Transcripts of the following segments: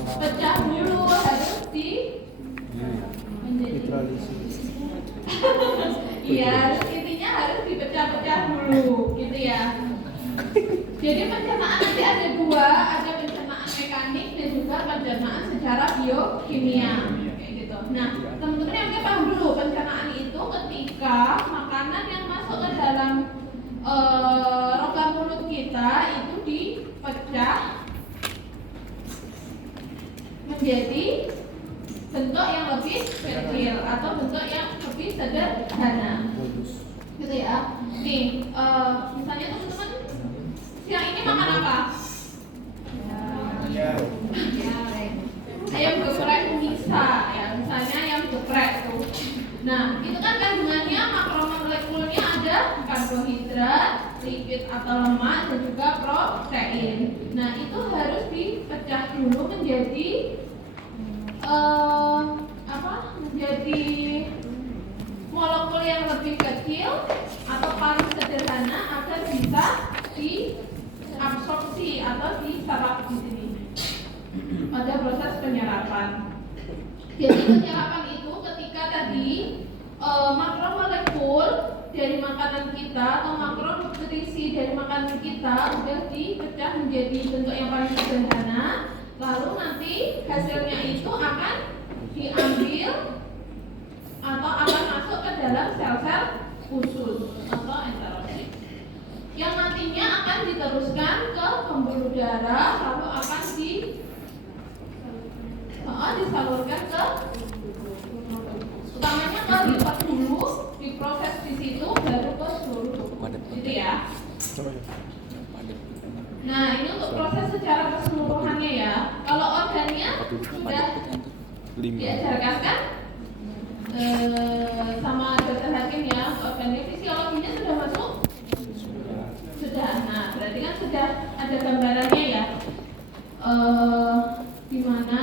pecah dulu, harus di iya, intinya harus dipecah-pecah dulu, gitu ya. Jadi pencernaan nanti ada dua, ada pencernaan mekanik dan juga pencernaan secara biokimia, kayak gitu. Nah, teman-teman yang kita paham dulu, pencernaan itu ketika makanan yang masuk ke dalam rongga mulut kita itu dipecah menjadi bentuk yang lebih kecil atau bentuk yang lebih sederhana, gitu ya. Nih, misalnya teman-teman siang ini makan apa? Ayam geprek bisa, ya misalnya ayam geprek tuh. Nah, itu kan kandungannya makromolekulnya ada karbohidrat, lipid atau lemak dan juga protein. Nah, itu harus dipecah dulu menjadi menjadi molekul yang lebih kecil atau paling sederhana agar bisa diabsorpsi atau diserap di sini pada proses penyerapan. Jadi penyerapan itu ketika tadi makromolekul dari makanan kita atau makronutrisi dari makanan kita sudah dipecah menjadi bentuk yang paling sederhana, lalu nanti hasilnya itu akan diambil atau akan masuk ke dalam sel-sel usus atau enterosit yang nantinya akan diteruskan ke pembuluh darah, lalu akan disalurkan ke utamanya ke liver dulu, diproses di situ baru ke seluruh tubuh, gitu ya. Nah, ini untuk proses secara keseluruhannya ya. Kalau organnya sudah diajarkan kan sama dokter Hakim ya, organnya fisiologinya sudah masuk? Sudah. Nah, berarti kan sudah ada gambarannya ya. Di mana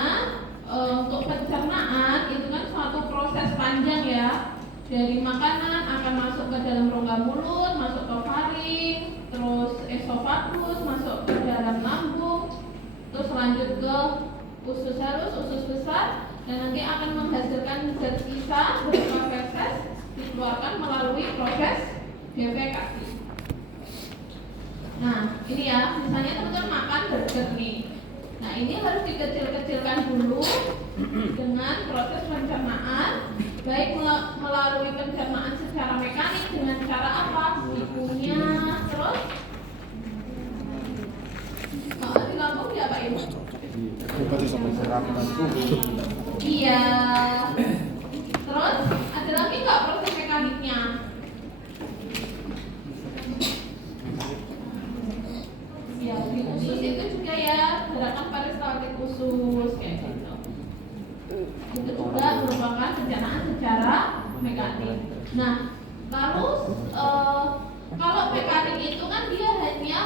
untuk pencernaan itu kan suatu proses panjang ya. Dari makanan akan masuk ke dalam rongga mulut, masuk ke faring, terus esofagus, masuk ke dalam lambung, terus lanjut ke usus halus, usus besar, dan nanti akan menghasilkan zat sisa berupa feses dikeluarkan melalui proses defekasi. Nah, ini ya, misalnya teman-teman makan burger nih. Nah, ini harus dikecil-kecilkan dulu dengan proses pencernaan, baik melalui pencernaan secara mekanik dengan cara apa? Sikunya, terus di lambung diapain? Iya. Terus ada lagi nggak proses mekaniknya? Ya, di usus itu juga ya, gerakan peristaltik usus kayak gitu. Itu juga merupakan pencernaan secara mekanik. Nah, lalu kalau mekanik itu kan dia hanya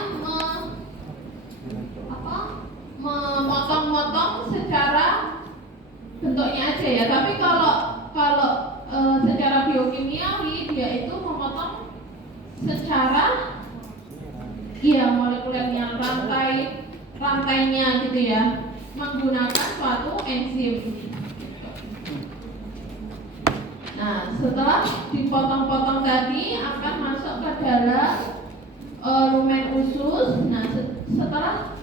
memotong-motong secara bentuknya aja ya. Tapi kalau secara biokimiawi dia itu memotong secara molekulernya, rantainya gitu ya, menggunakan suatu enzim. Nah, setelah dipotong-potong tadi akan masuk ke dalam lumen usus. Nah, setelah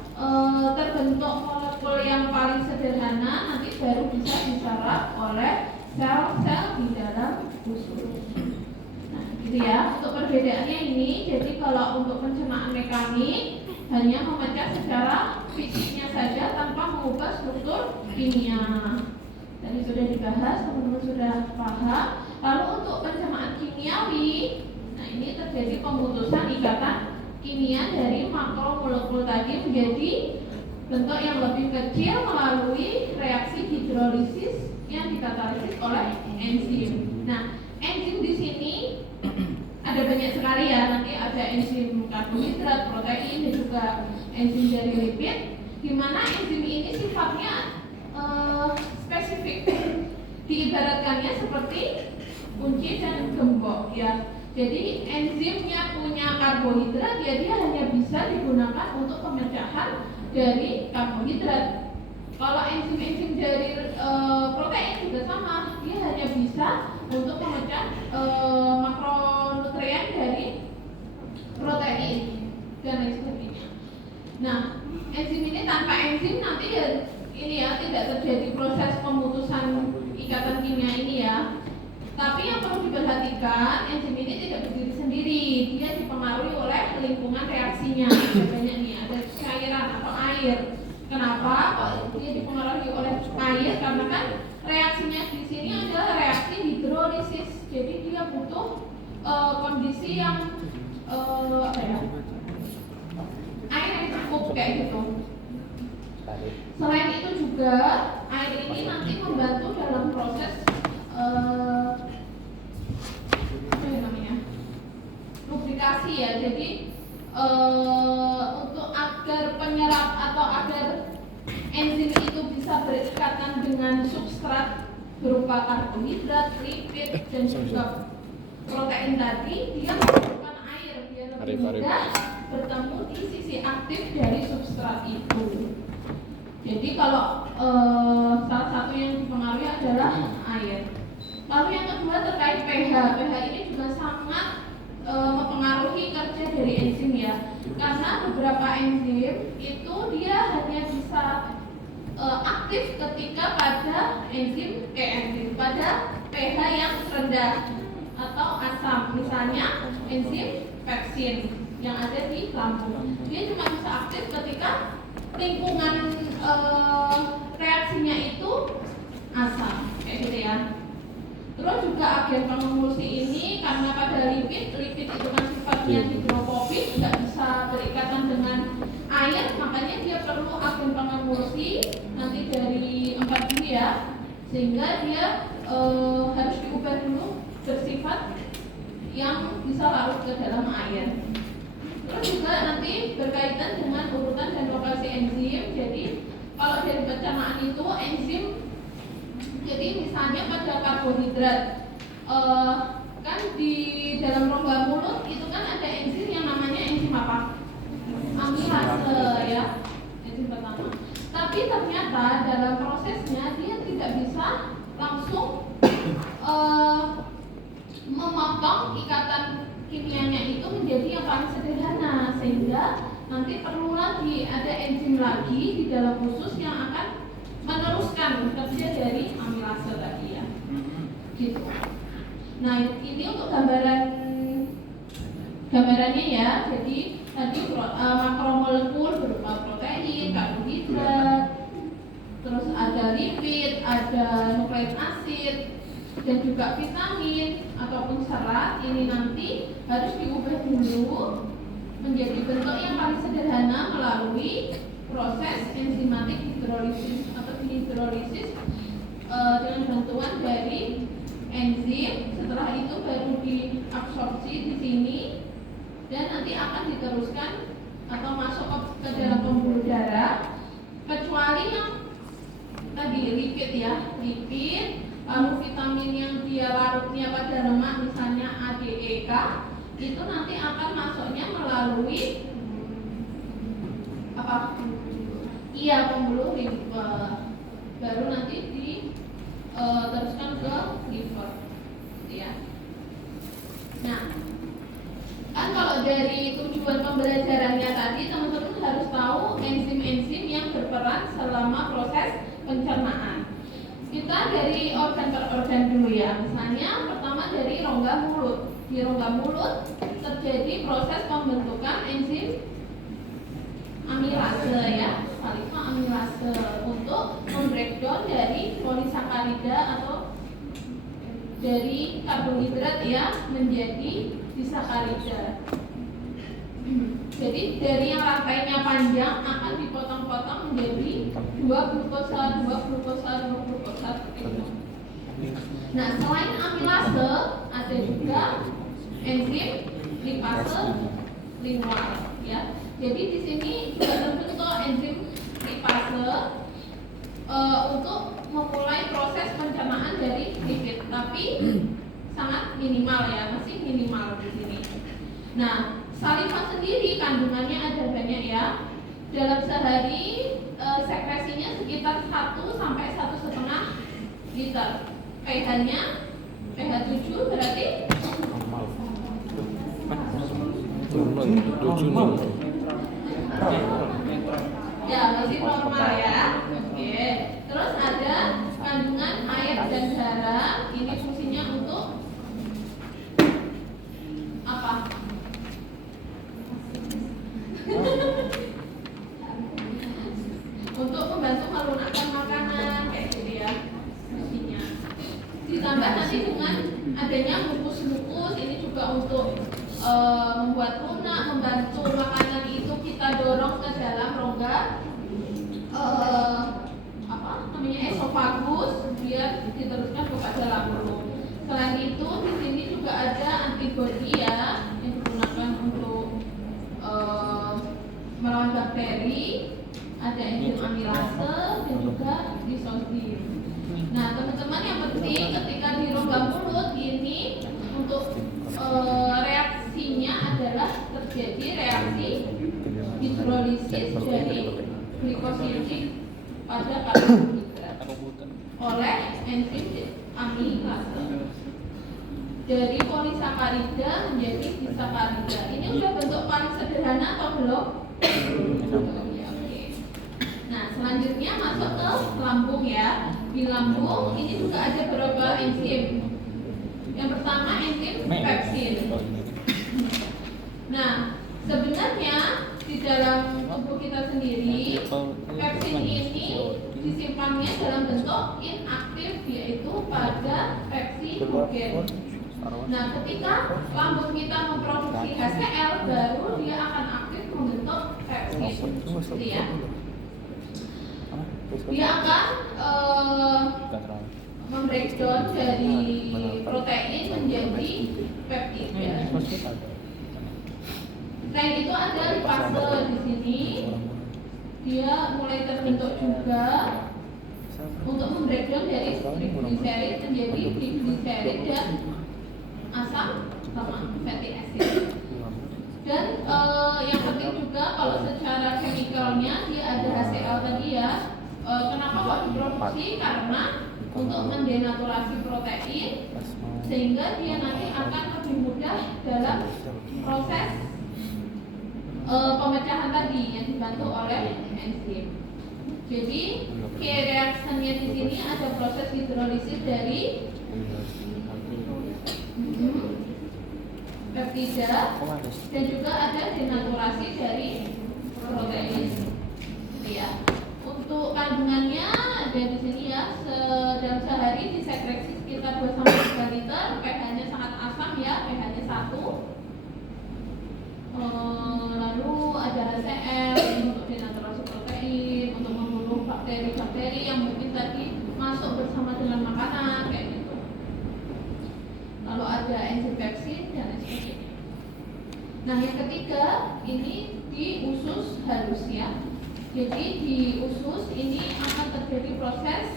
terbentuk molekul yang paling sederhana, nanti baru bisa diserap oleh sel-sel di dalam usus. Nah, gitu ya. Untuk perbedaannya ini, jadi kalau untuk pencernaan mekanik hanya memecah secara fisiknya saja tanpa mengubah struktur kimia. Tadi sudah dibahas, teman-teman sudah paham. Lalu untuk pencernaan kimiawi, nah ini terjadi pemutusan ikatan kimia dari makromolekul tadi menjadi bentuk yang lebih kecil melalui reaksi hidrolisis yang dikatalisis oleh enzim. Nah, enzim di sini ada banyak sekali ya. Nanti ada enzim karbohidrat, protein, dan juga enzim dari lipid. Di mana enzim ini sifatnya spesifik. Diibaratkannya seperti kunci dan gembok ya. Jadi enzimnya punya karbohidrat, ya dia hanya bisa digunakan untuk pemecahan dari karbohidrat. Kalau enzim-enzim dari protein juga sama, dia hanya bisa untuk memecah makronutrien dari protein dan lain sebagainya. Nah, enzim ini tanpa enzim nanti ya ini ya tidak terjadi proses pemutusan ikatan kimia ini ya. Tapi yang perlu diperhatikan, enzim ini tidak berdiri sendiri, dia dipengaruhi oleh lingkungan reaksinya. Biasanya nih ada cairan atau air. Kenapa? Kok dia dipengaruhi oleh air? Karena kan reaksinya di sini adalah reaksi hidrolisis. Jadi dia butuh kondisi yang air yang cukup kayak gitu. Selain itu juga air ini nanti membantu dalam proses lubrikasi ya. Jadi untuk agar penyerap atau agar enzim itu bisa berikatan dengan substrat berupa karbohidrat, lipid dan juga protein tadi, dia membutuhkan air biar lebih mudah bertemu di sisi aktif dari substrat itu. Jadi kalau salah satu yang dipengaruhi adalah air. Lalu yang kedua terkait pH. pH ini juga sangat mempengaruhi kerja dari enzim ya. Karena beberapa enzim itu dia hanya bisa aktif ketika pada pada pH yang rendah atau asam. Misalnya enzim pepsin yang ada di lambung, dia cuma bisa aktif ketika lingkungan reaksinya itu asam, kayak gitu ya. Terus juga agen pengemulsi ini karena pada lipid itu kan sifatnya hidrofobik, nggak bisa berikatan dengan air, makanya dia perlu agen pengemulsi nanti dari 4 ya, sehingga dia harus diubah dulu bersifat yang bisa larut ke dalam air. Terus juga nanti berkaitan dengan urutan dan lokasi enzim. Jadi kalau dari pencernaan itu enzim, jadi misalnya pada karbohidrat kan di dalam rongga mulut itu kan ada enzim yang namanya enzim apa? Amilase ya, enzim pertama. Tapi ternyata dalam prosesnya dia tidak bisa langsung memotong ikatan kimianya itu menjadi yang paling sederhana, sehingga nanti perlu lagi ada enzim lagi di dalam usus yang akan meneruskan kerja dari amilase tadi ya. Gitu. Nah, ini untuk gambarannya ya. Jadi tadi makromolekul berupa protein, karbohidrat, terus ada lipid, ada nukleik asid, dan juga vitamin ataupun serat. Ini nanti harus diubah dulu menjadi bentuk yang paling sederhana melalui proses enzimatik hidrolisis atau dihidrolisis dengan bantuan dari enzim. Setelah itu baru diabsorpsi di sini dan nanti akan diteruskan atau masuk ke dalam pembuluh darah, kecuali yang tadi lipid ya, lipid. Lalu vitamin yang dia larutnya pada lemak misalnya ADEK itu nanti akan masuknya melalui apa? Iya, pembuluh liver. Baru nanti diteruskan ke liver, ya. Nah, kan kalau dari tujuan pembelajarannya tadi teman-teman harus tahu enzim-enzim yang berperan selama proses pencernaan. Kita dari organ per organ dulu ya. Misalnya pertama dari rongga mulut. Di rongga mulut terjadi proses pembentukan enzim amilase ya, saliva amilase untuk membreakdown dari polisakarida atau dari karbohidrat ya menjadi disakarida. Jadi dari yang rantainya panjang akan dipotong-potong menjadi 2 glukosa. Nah, selain amilase ada juga enzim lipase lingual ya. Jadi di sini juga terbentuk enzim lipase untuk memulai proses pencernaan dari lipid, tapi sangat minimal ya, masih minimal di sini. Nah, saliva sendiri kandungannya ada banyak ya. Dalam sehari sekresinya sekitar sekitar 1 sampai 1,5 liter. pH-nya pH 7 berarti ya masih normal ya. Oke. Terus ada kandungan air dan garam. Ini fungsinya untuk apa? Untuk membantu melunakkan makanan kayak gitu ya. Fungsinya. Ditambah nanti dengan adanya mukus-mukus, ini juga untuk membuat lunak, membantu makanan itu kita dorong ke dalam rongga esofagus biar diteruskan kepada lambung. Selain itu di sini juga ada antibodi ya yang digunakan untuk melawan bakteri, ada enzim amilase dan juga disosin. Nah teman-teman yang penting ketika di rongga mulut ini untuk reaksinya adalah terjadi reaksi hidrolisis dari glikosidik pada karbohidrat oleh enzim amilase dari polisakarida menjadi disakarida. Ini udah bentuk paling sederhana atau belum? Nah selanjutnya masuk ke lambung ya. Di lambung ini juga ada beberapa enzim. Yang pertama enzim pepsin. Nah sebenarnya di dalam tubuh kita sendiri pepsin ini disimpannya dalam bentuk inaktif yaitu pada pepsinogen. Nah ketika lambung kita memproduksi HCl baru dia akan aktif membentuk pepsin. Ya. Dia akan membreakdown dari protein menjadi peptida. Selain itu ada lipase di sini. Dia mulai terbentuk juga untuk membreakdown dari trigliserid menjadi trigliserid dan asam lemak fatty acid. Dan yang penting juga kalau secara chemicalnya dia ada HCl tadi ya. Kenapa kok diproduksi? Karena untuk mendenaturasi protein sehingga dia nanti akan lebih mudah dalam proses pemecahan tadi yang dibantu oleh enzim. Jadi key reaction-nya di sini ada proses hidrolisis dari peptida dan juga ada denaturasi dari protein. Ya. Untuk kandungannya ada di sini ya. Dalam sehari disekresi sekitar 2 sampai 3 liter. pH-nya sangat asam ya, pH-nya 1. Lalu ada HCl untuk denaturasi protein, untuk membunuh bakteri-bakteri yang mungkin tadi masuk bersama dengan makanan kayak gitu. Lalu ada enzim pepsin dan lain sebagainya. Nah yang ketiga ini di usus halus ya. Jadi di usus ini akan terjadi proses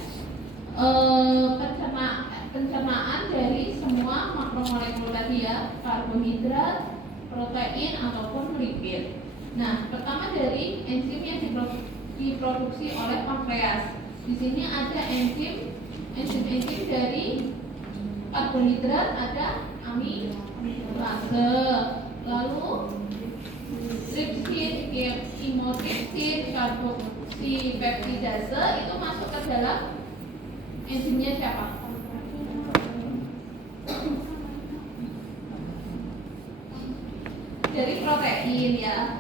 pencernaan dari semua makromolekul tadi ya, karbohidrat, protein ataupun lipid. Nah, pertama dari enzim yang diproduksi oleh pankreas. Di sini ada enzim dari karbohidrat, ada amilase. Lalu tripsin, imotripsin, karboksi peptidase itu masuk ke dalam enzimnya siapa? Dari protein ya.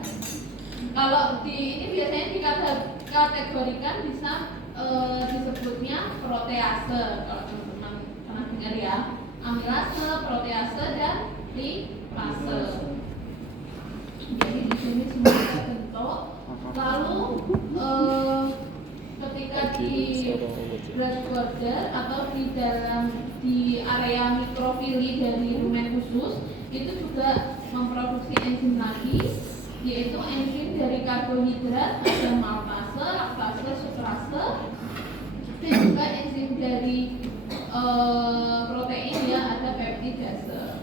Kalau di ini biasanya dikategorikan bisa disebutnya protease kalau teman-teman pernah dengar ya. Amilase, protease dan lipase. Jadi di sini semua terbentuk. Lalu ketika di blood border atau di area mikrofili dari rumen usus itu juga memproduksi enzim lagi, yaitu enzim dari karbohidrat ada maltase, laktase, sukrase, dan juga enzim dari protein ya ada peptidase.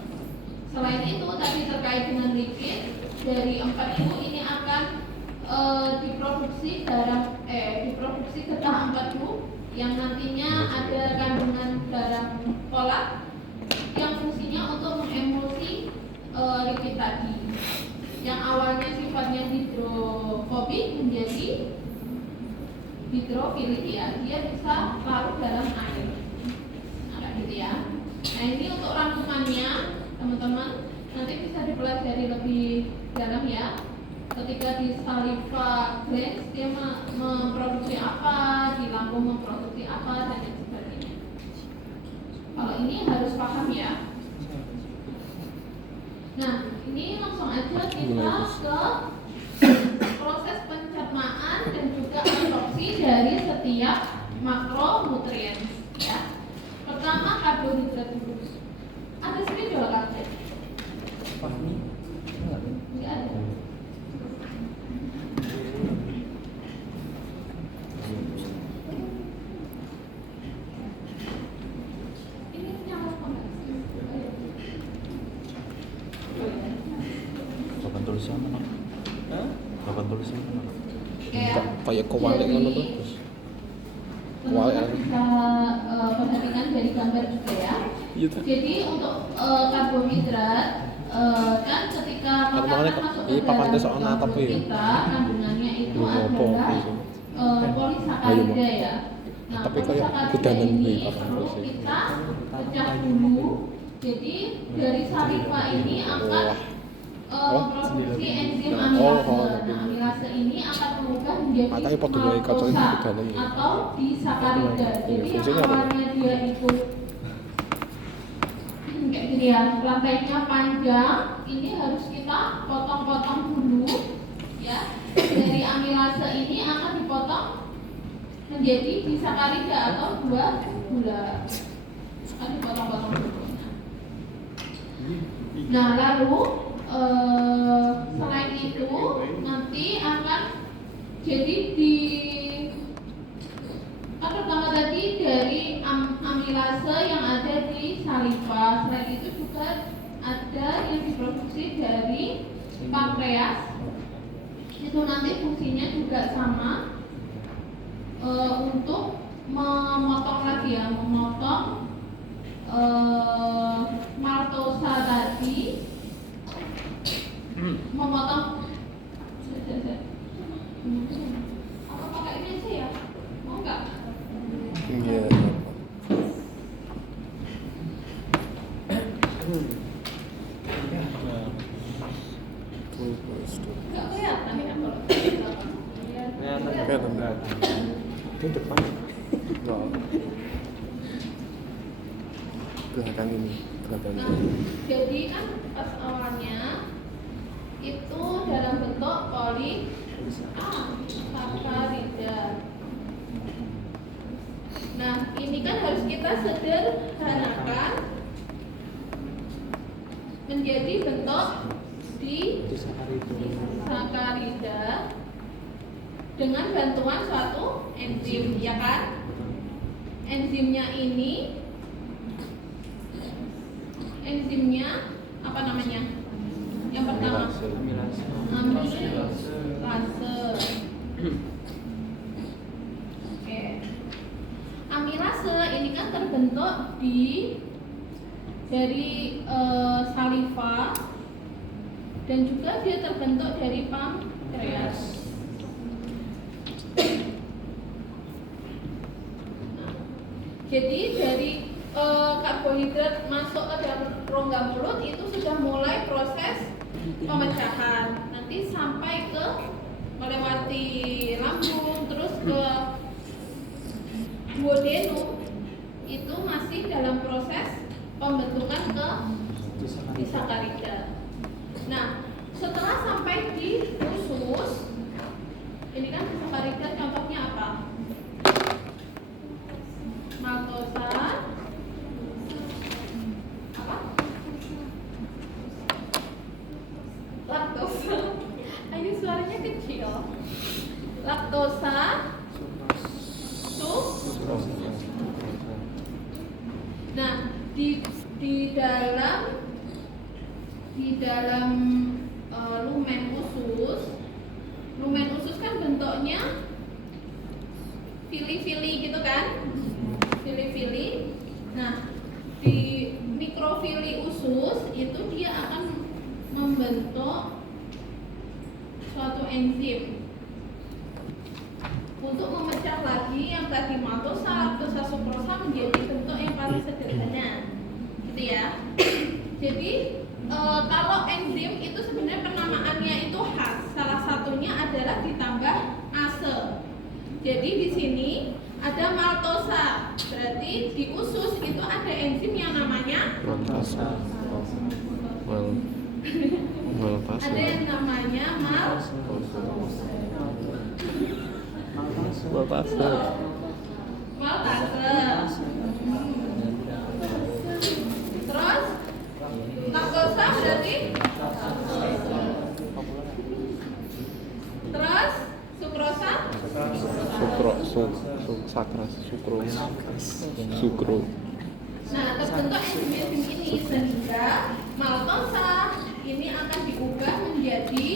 Selain itu tadi terkait dengan lipid dari 4 ini akan diproduksi dalam diproduksi getah empedu yang nantinya ada kandungan garam folat yang fungsinya untuk mengemulsi lipid tadi. Yang awalnya sifatnya hidrofobik menjadi hidrofilik ya, dia bisa larut dalam air. Nah, kayak gitu ya. Nah, ini untuk rangkumannya, teman-teman nanti bisa dipelajari lebih dalam ya. Ketika di saliva glands dia memproduksi apa, di lambung memproduksi apa dan lain sebagainya. Kalau ini harus paham ya. Nah, ini langsung aja kita ke proses pencernaan dan juga absorpsi dari setiap makronutrien ya. Pertama karbohidrat dulu. Ada spidol kan? Enggak ada. Tulisan mana? Kapan tulisan mana? Kayak kewalik ngono tuh terus. Kewalik. Bisa perhatikan dari gambar juga ya. Jadi untuk karbohidrat kan ketika makanan masuk ke dalam tubuh kita, kandungannya itu adalah polisakarida ya. Nah, polisakarida ini perlu kita pecah dulu. Jadi dari saliva ini akan memproduksi enzim amilase. Nah, amilase ini akan berubah menjadi maltosa atau disakarida. Jadi yang awalnya dia itu kayak gini ya, lantainya panjang, ini harus kita potong-potong dulu ya. Dari amilase ini akan dipotong menjadi disakarida atau buah gula. Akan dipotong-potong dulu. Nah, lalu selain itu nanti akan jadi di kan pertama tadi dari amilase yang ada di saliva. Selain itu juga ada yang diproduksi dari pankreas. Itu nanti fungsinya juga sama untuk memotong lagi ya, memotong maltosa tadi, memotong apa pakai ini aja ya, mau nggak? Iya. Nggak kelihatan ya kalau Kelihatan. Itu depan. Belakang ini, belakang Nah, ini. jadi kan pas awalnya itu dalam bentuk polisakarida. Nah, ini kan harus kita sederhanakan menjadi bentuk disakarida dengan bantuan suatu enzim, ya kan? Enzimnya apa namanya? Yang pertama amilase. Oke. Amilase ini kan terbentuk dari saliva dan juga dia terbentuk dari pankreas. Jadi dari karbohidrat masuk ke dalam rongga mulut itu sudah mulai proses pemecahan. Nanti sampai ke melewati lambung terus ke duodenum itu masih dalam proses pembentukan ke disakarida. Nah, setelah sampai di usus, ini kan disakarida contohnya apa? Maltosa, apa? Laktosa. Ayo suaranya kecil. Laktosa, nah di dalam lumen usus kan bentuknya fili gitu kan, fili-fili. Nah, di mikrofili usus itu dia akan membentuk suatu enzim untuk memecah lagi yang tadi maltosa, laktosa, sukrosa menjadi bentuk yang paling sederhana, gitu ya. Jadi kalau enzim itu sebenarnya penamaannya itu khas. Salah satunya adalah ditambah ase. Jadi di sini ada maltosa. Berarti di usus itu ada enzim yang namanya Maltasa. Maltasa. ada yang namanya Maltasa. maltase. Terus laktosa berarti. Terus sukrosa. Sukro. Nah, terbentuk enzim ini sehingga maltosa ini akan diubah menjadi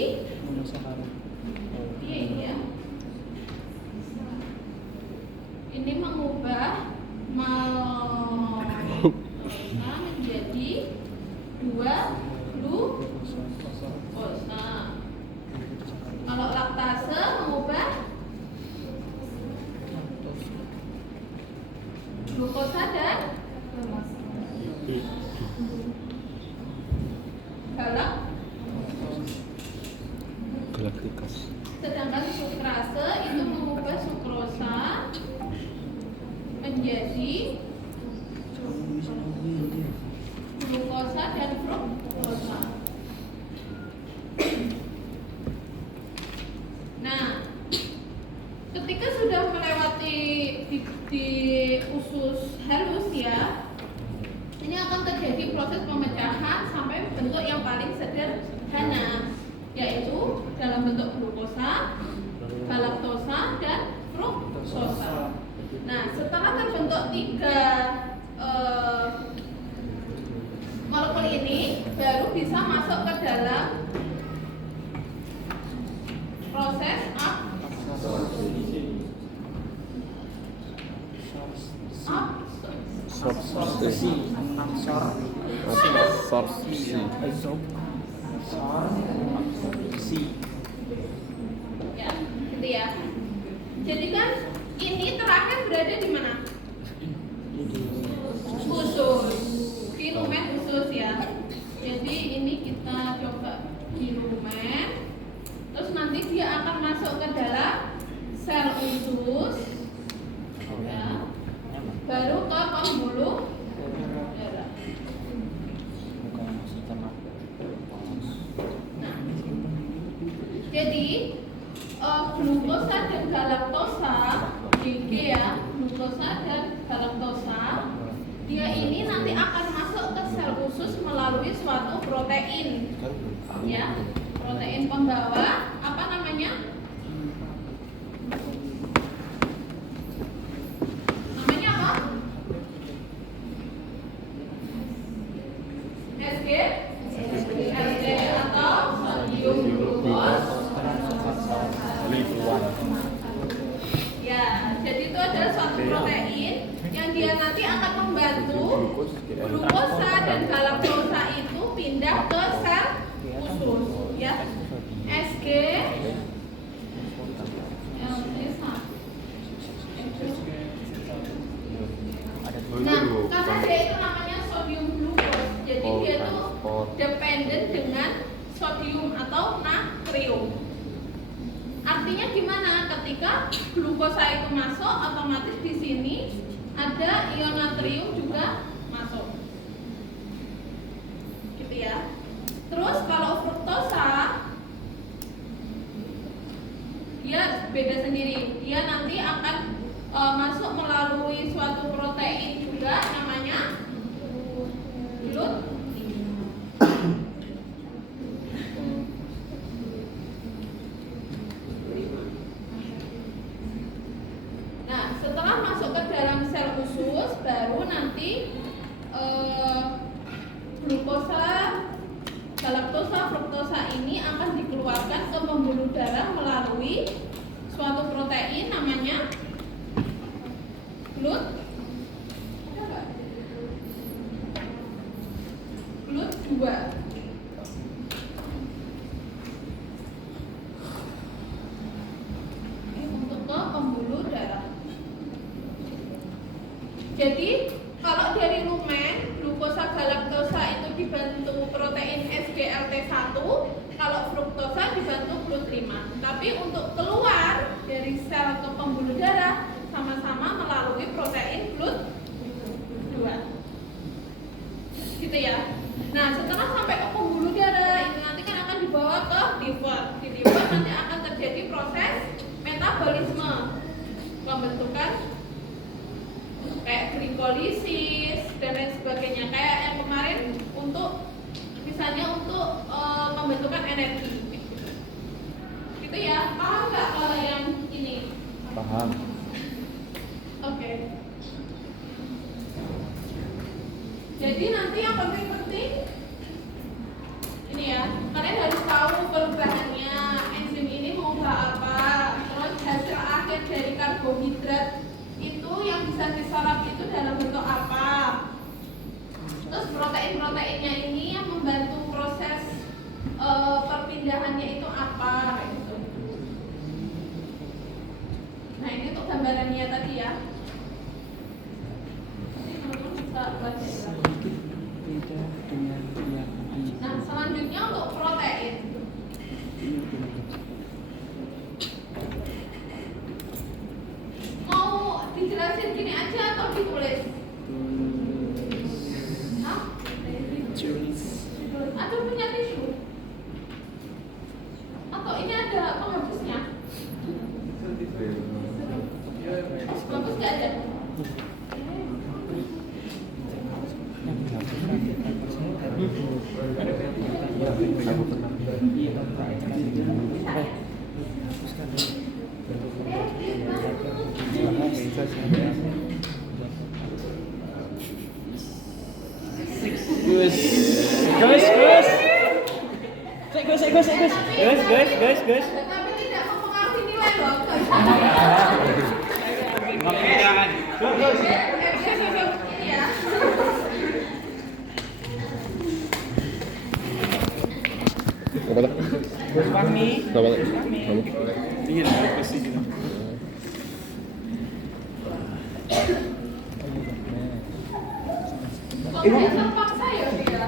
ya. Ini mengubah maltosa menjadi 2 glukosa. Kalau laktase mengubah glukosa dan galaktikas. sedangkan sukrase itu mengubah sukrosa menjadi glukosa dan fruktosa. Nah, ketika sudah melewati di usus halus ya, ini akan terjadi proses pemecahan sampai bentuk yang paling sederhana, yaitu dalam bentuk glukosa, galaktosa, dan fruktosa. Nah, setelah terbentuk 3 molekul ini, baru bisa masuk ke dalam proses Absorpsi. ya, gitu ya. Jadi kan ini terakhir berada di mana? Usus, di rumen usus ya. Jadi ini kita coba di rumen, terus nanti dia akan masuk ke dalam sel usus, ya. Baru ke pembuluh darah. Nah, jadi glukosa dan galaktosa, GG ya, glukosa dan galaktosa, dia ini nanti akan masuk ke sel usus melalui suatu protein, ya, protein pembawa, apa namanya? Namanya apa? SG? SG atau sodium glukos. Ya, jadi itu adalah suatu protein yang dia nanti akan membantu glukosa dan galaktosa itu pindah ke sel usus, ya. SG Nah, karena dia itu namanya sodium glukos, jadi dia itu dependen dengan sodium atau natrium. Artinya gimana? Ketika glukosa itu masuk, otomatis di sini ada ion natrium juga masuk, gitu ya. Terus kalau fruktosa, dia beda sendiri. Dia nanti akan masuk melalui suatu protein juga namanya glutin. Nah, setelah masuk ke dalam sel usus, baru nanti glukosa, galaktosa, fruktosa ini akan dikeluarkan ke pembuluh darah melalui suatu protein namanya Glut? Ada nggak? Glut 2. Untuk ke pembuluh darah. Jadi kalau dari lumen glukosa galaktosa itu dibantu protein SGLT1, kalau fruktosa dibantu GLUT5. Tapi untuk keluar dari sel ke pembuluh darah sama-sama melalui protein GLUT2. Gitu ya. Nah, setelah sampai ke pembuluh darah ini nanti kan akan dibawa ke liver. Di liver nanti akan terjadi proses metabolisme, pembentukan kayak glikolisis dan lain sebagainya, kayak yang kemarin untuk misalnya untuk pembentukan energi gitu ya. Paham nggak kalau yang ini? Paham. Oke. Jadi nanti yang penting ini ya, kalian harus tahu perubahannya enzim ini mengubah apa, terus hasil akhir dari karbohidrat itu yang bisa diserap itu dalam bentuk apa, terus protein-proteinnya ini yang membantu proses perpindahannya itu apa gitu. Nah ini untuk gambarannya tadi ya. Nanti teman-teman bisa baca ya. Nah selanjutnya untuk protein. Mau dijelasin gini aja atau ditulis? Hah? Ditulis. Atau punya tisu? Atau ini ada penghapusnya? Penghapus nggak ada? Gus. Tapi tidak mempengaruhi nilai loh. Ini ya. Apa tak? Apa tak? Iya, pasti gitu. Kok saya terpaksa ya dia?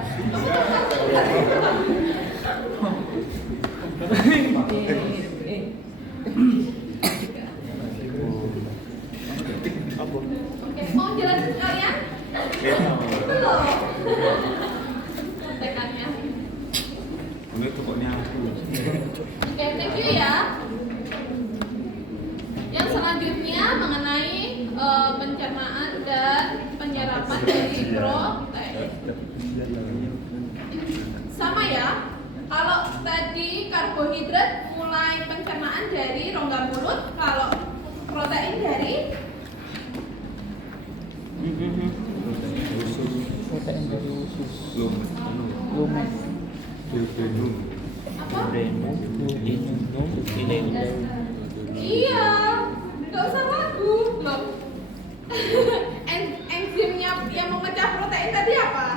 Oke, mau jelasin sekalian? Belum. Tekannya. Ini tuh pokoknya aku. Oke, thank you ya. Yang selanjutnya mengenai pencernaan dan penyerapan dari protein. Sama ya. Kalau tadi karbohidrat mulai pencernaan dari rongga mulut, kalau protein dari Lumen. apa? Ini. Iya, nggak usah ragu loh. Enzimnya yang memecah protein tadi apa?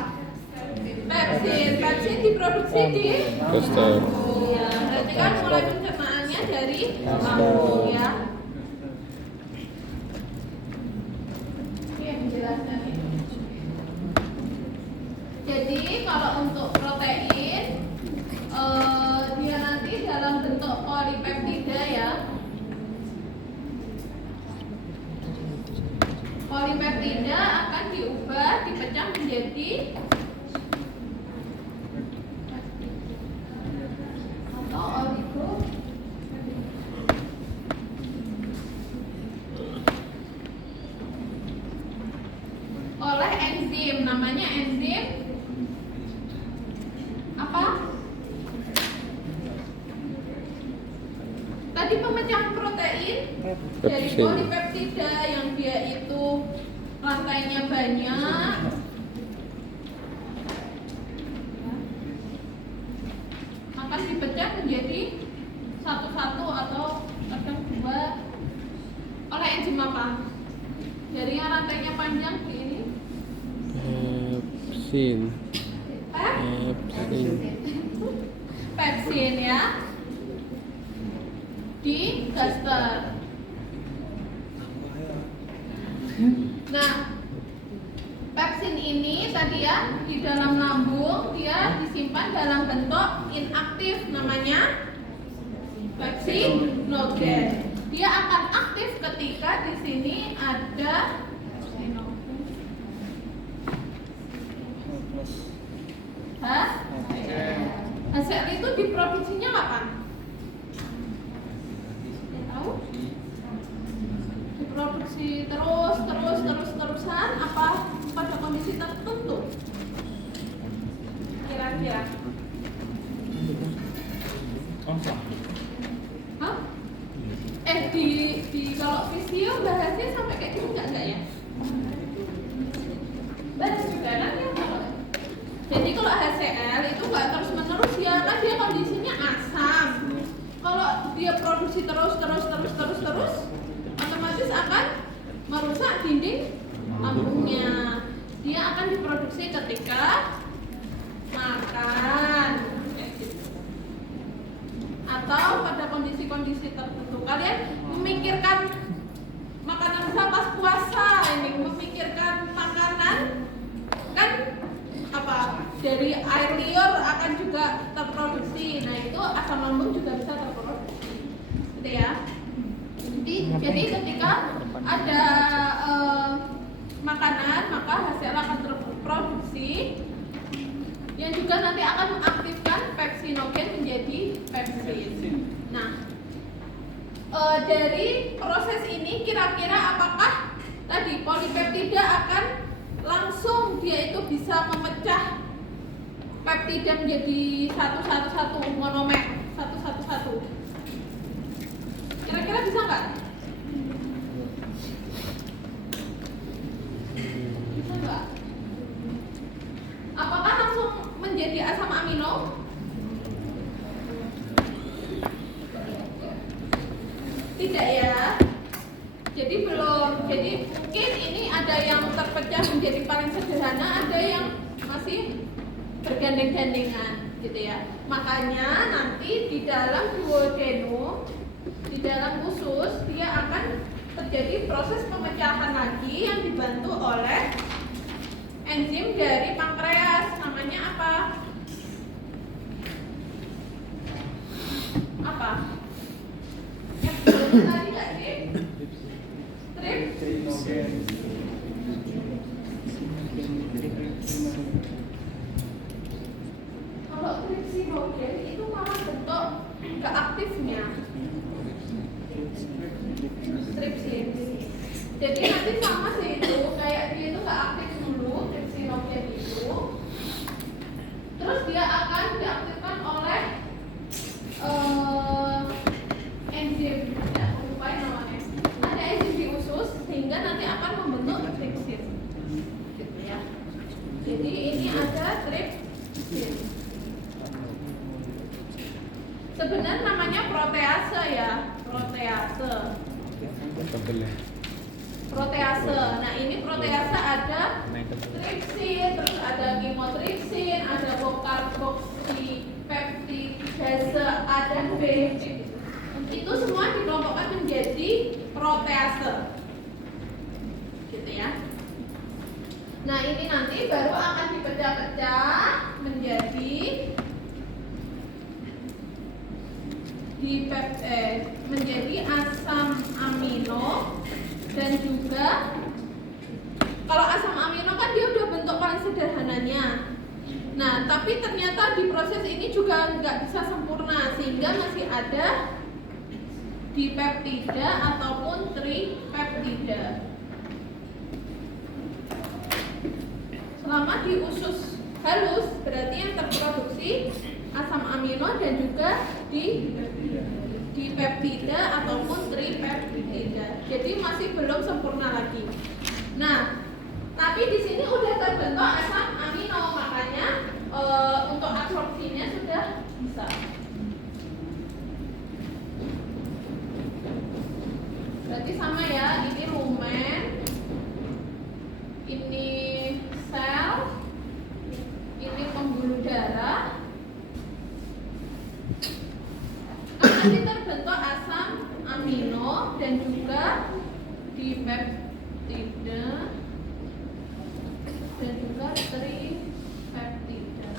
Pepsin. Pepsin diproduksi di Koster. Iya, berarti kan mulai pencernaannya dari lambung ya. Ini yang dijelaskan ini. Jadi kalau untuk protein dia nanti dalam bentuk polipeptida ya. Polipeptida akan diubah, dipecah menjadi atau oligo oleh enzim, namanya enzim apa? Tadi pemecahan protein dari Pepsin. polipeptida yang dia itu rantainya banyak, akan dipecah menjadi satu-satu atau kadang dua oleh enzim apa? Jaringan panjang di ini? Pepsin. Pepsin. Pepsin ya. Di daster. Nah, pepsin ini tadi ya di dalam lambung dia disimpan dalam bentuk inaktif namanya pepsinogen. Dia akan aktif ketika di sini ada HCl itu diproduksinya kapan? Tahu? Diproduksi terusan apa pada kondisi tertentu? Kira-kira? Hah? Di kalau visio bahasnya sampai kayak gitu enggak ya? Bahas juga kan ya kalau. Jadi kalau HCl itu enggak terus-menerus ya, kan dia kondisinya asam. Kalau dia produksi terus, otomatis akan merusak dinding lambungnya. Dia akan diproduksi ketika makan, kayak gitu. Atau pada kondisi-kondisi tertentu. Kalian memikirkan makanan pas puasa ini, memikirkan makanan kan apa dari air liur akan juga terproduksi. Nah itu asam lambung juga bisa terproduksi, gitu ya. Jadi ketika ada makanan maka HCl akan terproduksi yang juga nanti akan mengaktifkan pepsinogen menjadi pepsin. Nah dari proses ini kira-kira apakah tadi polipeptida akan langsung dia itu bisa memecah peptida menjadi satu monomer satu. Kira-kira bisa nggak? Bisa nggak? Apakah langsung menjadi asam amino? Tidak ya. Jadi belum. Jadi mungkin ini ada yang terpecah menjadi paling sederhana, ada yang masih bergandeng-gandengan, gitu ya. Makanya nanti di dalam duodenum, di dalam usus dia akan terjadi proses pemecahan lagi yang dibantu oleh enzim dari pankreas. Namanya apa? Apa? Yang disebut tadi nggak sih? Trypsinogen. Kalau trypsinogen itu malah bentuk nggak aktifnya. Trypsin. Jadi nanti sama sih itu, kayak dia itu nggak aktif dulu trypsinogen itu, terus dia akan diaktifkan oleh enzim, ya, lupa namanya. Ada enzim di usus sehingga nanti akan membentuk trypsin, gitu ya. Jadi ini ada trypsin. Sebenarnya namanya protease ya, protease. Nah ini protease ada tripsin, terus ada chymotrypsin, ada carboxypeptidase, ada B. Itu semua dikelompokkan menjadi protease, gitu ya. Nah ini nanti baru akan dipecah-pecah menjadi menjadi asam amino. Dan juga kalau asam amino kan dia udah bentuk paling sederhananya. Nah tapi ternyata di proses ini juga nggak bisa sempurna, sehingga masih ada dipeptida ataupun tripeptida. Selama di usus halus berarti yang terproduksi asam amino dan juga di peptida ataupun tripeptida. Jadi masih belum sempurna lagi. Nah, tapi di sini udah terbentuk asam amino, makanya untuk absorpsinya sudah bisa. Berarti sama ya, ini lumen peptida dan juga tripeptida.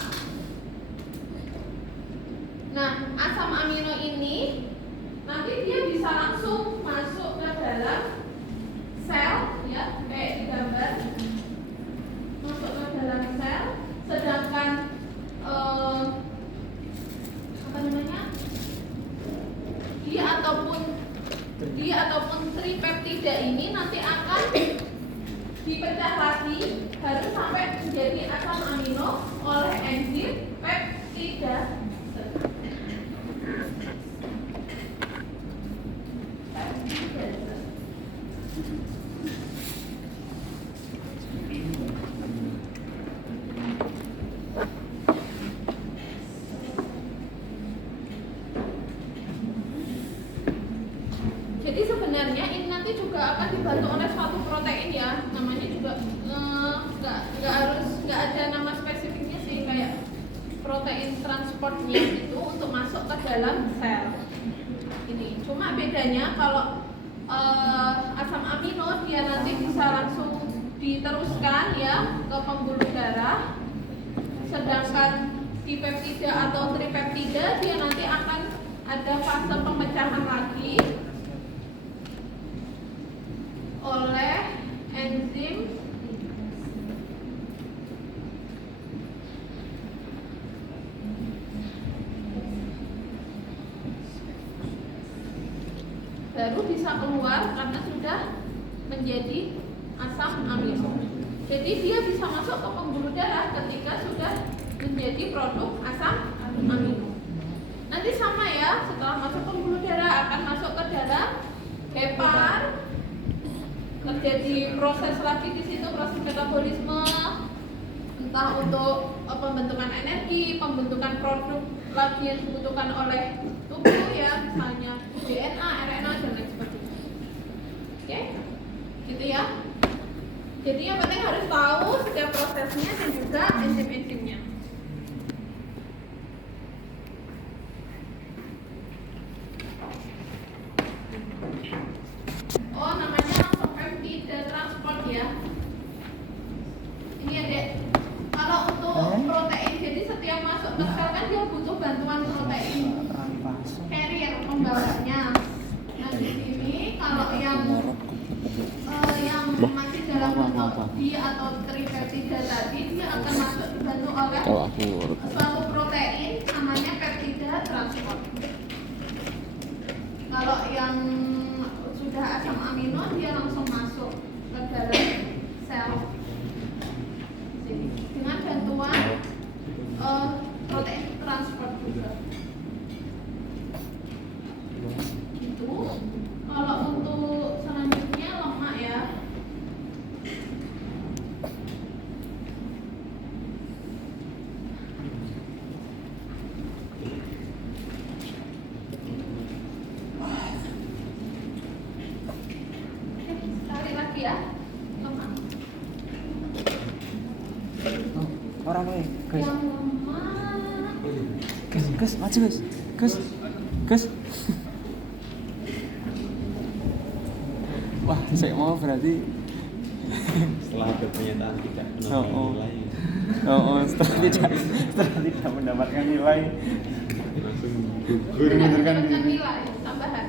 Nah, asam amino ini nanti dia bisa langsung masuk ke dalam sel, ya, kayak di gambar, masuk ke dalam sel. Sedangkan apa namanya, dia ataupun tripeptida ini nanti akan dipecah lagi baru sampai menjadi asam amino oleh enzim peptidase. Jadi sebenarnya ini nanti juga akan dibantu oleh suatu protein, ya, namanya juga nggak ada nama spesifiknya sih, kayak protein transportnya itu untuk masuk ke dalam sel ini. Cuma bedanya kalau asam amino dia nanti bisa langsung diteruskan, ya, ke pembuluh darah, sedangkan dipeptida atau tripeptida dia nanti akan ada fase pemecahan lagi oleh enzim baru bisa keluar karena sudah menjadi asam amino. Jadi dia bisa masuk ke pembuluh darah ketika sudah menjadi produk asam amino. Nanti sama, ya, setelah masuk pembuluh darah akan masuk ke dalam hepar, terjadi proses lagi di situ, proses metabolisme, entah untuk pembentukan energi, pembentukan produk lagi yang dibutuhkan oleh tubuh, ya, misalnya DNA, RNA dan lain sebagainya. Oke, gitu ya. Jadi yang penting harus tahu setiap prosesnya dan juga enzim-enzimnya. Oh, namanya langsung peptida transport, ya. Ini ada, kalau untuk protein, jadi setiap masuk ke sel kan dia butuh bantuan protein carrier pembawanya. Nah, di sini kalau yang masih dalam bentuk di atau tripeptida tadi, dia akan masuk dibantu oleh suatu protein namanya peptida transport. Kalau yang sudah asam amino dia langsung masuk ke dalam sel dengan bantuan protein transport juga. Gitu. Kalau untuk selanjutnya lemak, ya. Sekali lagi, ya, lemak. Orang nih, guys. Yang lemak. Guys, maju guys. Guys. Wah, saya mau berarti Setelah ada pernyataan tidak menambah nilai, setelah tidak mendapatkan nilai langsung gugur mundurkan Mendapatkan diri. nilai tambahan.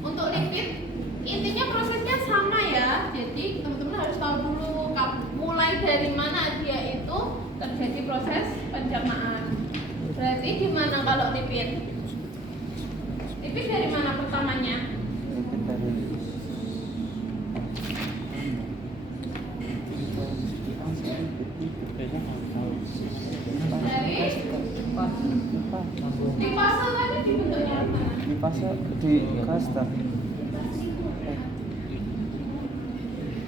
Untuk lipid intinya prosesnya sama, ya. Jadi teman-teman harus tahu dulu mulai dari mana dia itu terjadi proses pencernaan. Berarti gimana kalau lipid? Lipid dari mana pertamanya? Dari di fase tadi dibentuknya mana? Di fase di kasta.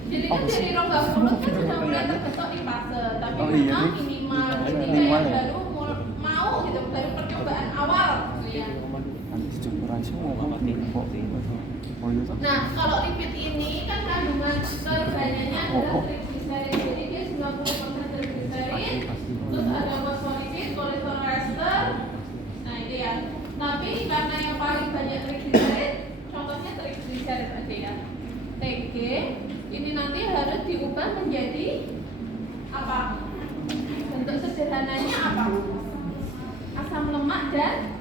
Jadi kan dari rongga mulut kan sudah mulai terbentuk di fase, tapi Oh, iya, memang nih. minimal. Jadi Minimal, kayak ya? baru mau gitu, baru percobaan awal, ya. Nanti dicoba semua kok. Oh iya toh? Nah, kalau lipid ini kan kandungan kebanyakannya adalah triglycerid. Jadi dia 90% triglycerid, terus ada fosfolipid, kolesterol ester. Nah, itu, ya. Tapi karena yang paling banyak triglycerid, contohnya triglycerid aja, ya. PG, ini nanti harus diubah menjadi apa? Bentuk sederhananya apa? Asam lemak dan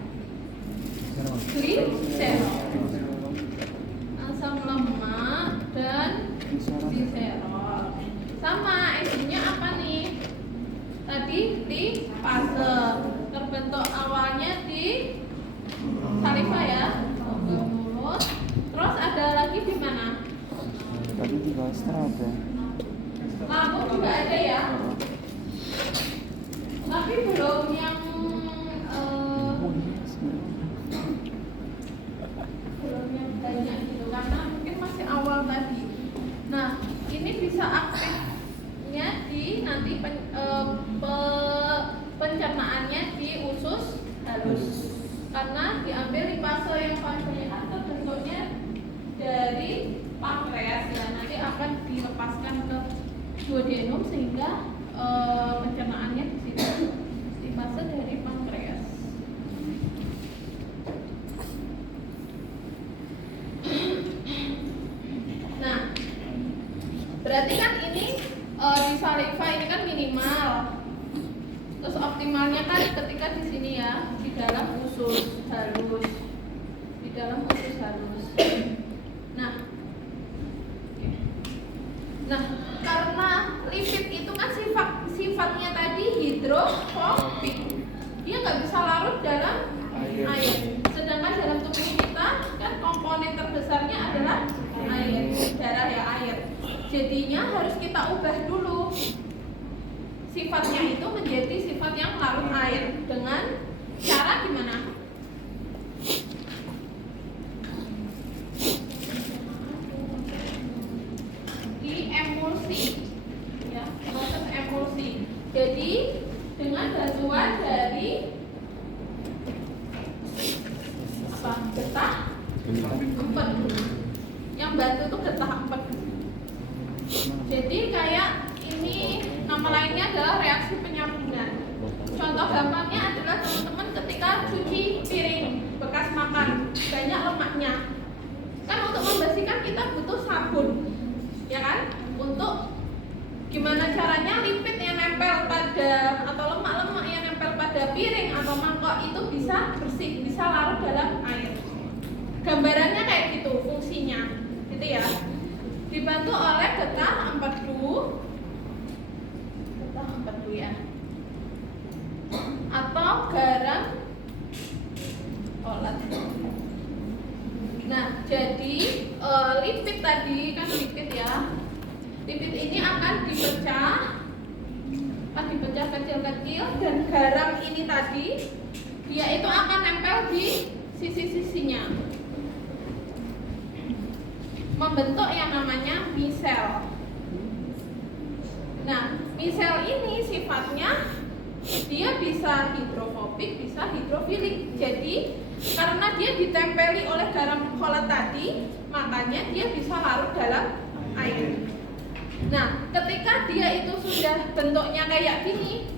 gliserol. Asam lemak dan gliserol. Sama enzimnya apa nih? Tadi lipase. Terbentuk awalnya di saliva ya, ke mulut. Terus ada lagi di mana? Tadi di Bastra ada. Lambung juga ada ya. Tapi belum yang belum yang banyak gitu karena mungkin masih awal tadi. Nah, ini bisa aktifnya di nanti pencernaannya di usus halus. Karena diambil lipase yang paling banyak terbentuknya dari pankreas ya, nanti akan dilepaskan ke duodenum sehingga pencernaannya di situ. Lipase dari pankreas. Nah, berarti kan ini di saliva ini kan minimal. Terus optimalnya kan ketika di sini ya, di dalam usus halus. Di dalam usus halus. Nah, karena lipid itu kan sifatnya tadi hidrofobik, dia nggak bisa larut dalam air. Sedangkan dalam tubuh kita kan komponen terbesarnya adalah air, darah ya air. Jadinya harus kita ubah dulu sifatnya itu menjadi sifat yang larut air dengan cara gimana? Diemulsi, ya, proses emulsi. Jadi dengan bantuan dari apa? Getah empet. Yang bantu tuh getah empet. Jadi kayak ini nama lainnya adalah reaksi penyampingan. Contoh gampangnya adalah teman-teman ketika cuci piring bekas makan banyak lemaknya, kan untuk membersihkan kita butuh sabun, ya kan? Untuk gimana caranya lipid yang nempel pada atau lemak-lemak yang nempel pada piring atau mangkok itu bisa bersih, bisa larut dalam air. Gambarannya kayak gitu fungsinya, gitu ya. Dibantu oleh getah empedu ya, atau garam olat. Nah, jadi lipid tadi kan lipid ya. Lipid ini akan dipecah kecil-kecil dan garam ini tadi dia itu akan nempel di sisi-sisinya, membentuk yang namanya misel. Nah, misel ini sifatnya dia bisa hidrofobik, bisa hidrofilik. Jadi karena dia ditempeli oleh garam folat tadi, makanya dia bisa larut dalam air. Nah, ketika dia itu sudah bentuknya kayak gini,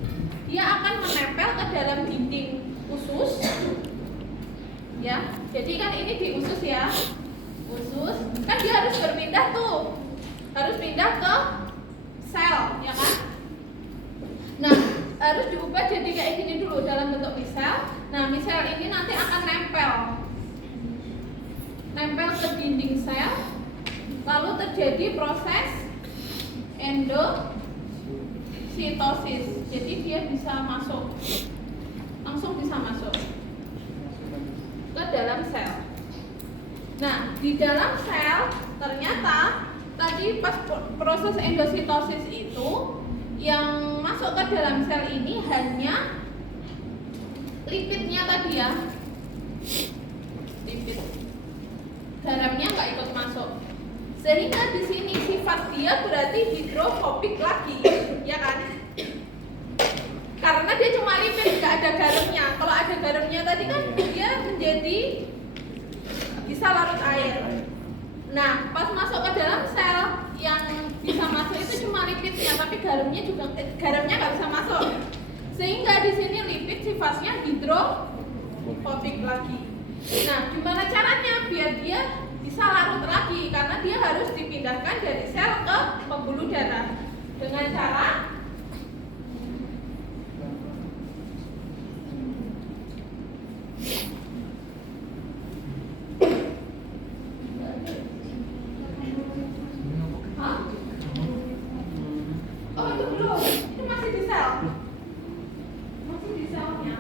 dia akan menempel ke dalam dinding usus. Ya, jadi kan ini di usus ya. Usus, kan dia harus berpindah tuh. Harus pindah ke sel, ya kan? Nah, harus diubah jadi kayak gini dulu dalam bentuk misel. Nah, misel ini nanti akan nempel ke dinding sel, lalu terjadi proses endositosis. Jadi dia bisa langsung bisa masuk ke dalam sel. Nah, di dalam sel ternyata tadi pas proses endositosis itu yang masuk ke dalam sel ini hanya lipidnya tadi ya, lipid. Garamnya nggak ikut masuk. Sehingga di sini sifat dia berarti hidrofobik lagi, ya kan? Karena dia cuma lipid, nggak ada garamnya. Kalau ada garamnya tadi kan dia menjadi bisa larut air. Nah, pas masuk ke dalam sel yang bisa masuk itu cuma lipidnya, tapi garamnya nggak bisa masuk. Sehingga di sini lipid sifatnya hidrofobik lagi. Nah, gimana caranya biar dia bisa bisa larut lagi karena dia harus dipindahkan dari sel ke pembuluh darah dengan cara Hah? Oh itu belum, itu masih di sel, masih di selnya.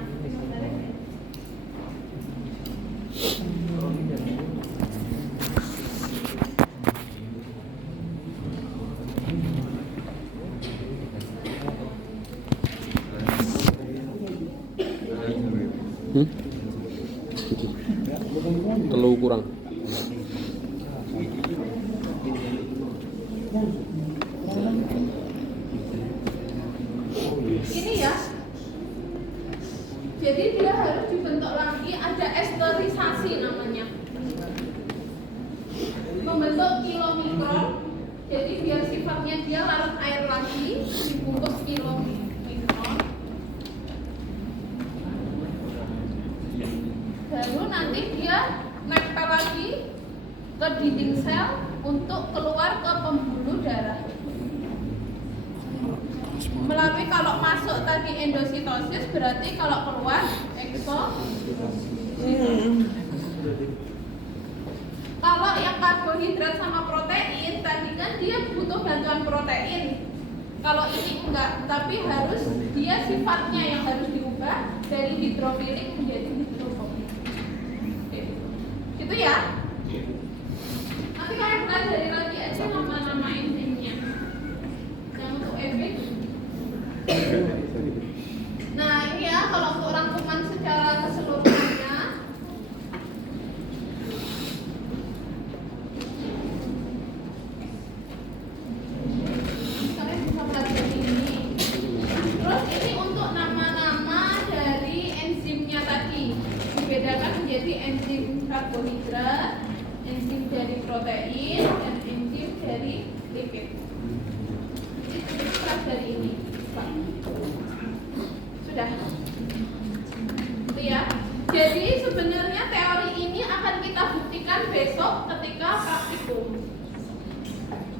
Telu kurang. Ini ya, jadi dia harus dibentuk lagi, ada esterisasi namanya, membentuk kilomikron. Jadi biar sifatnya dia larut air lagi, dibungkus kilomikron. Baru nanti dia nempel lagi ke dinding sel untuk keluar ke pembuluh darah. Melalui kalau masuk tadi endositosis, berarti kalau keluar eksositosis. Kalau yang karbohidrat sama protein, tadi kan dia butuh bantuan protein. Kalau ini enggak, tapi harus dia sifatnya yang harus diubah dari hidrofilik menjadi hidrofobik. Gitu ya. Nanti kalian pelajari lagi aja nama-nama enzimnya. Yang untuk efek. Nah ini ya kalau untuk rangkuman secara keseluruhannya. Kalian bisa pelajari ini. Terus ini untuk nama-nama dari enzimnya tadi dibedakan menjadi enzim karbohidrat, enzim dari protein, dan enzim dari lipid. Jadi pelajari ini. Sudah.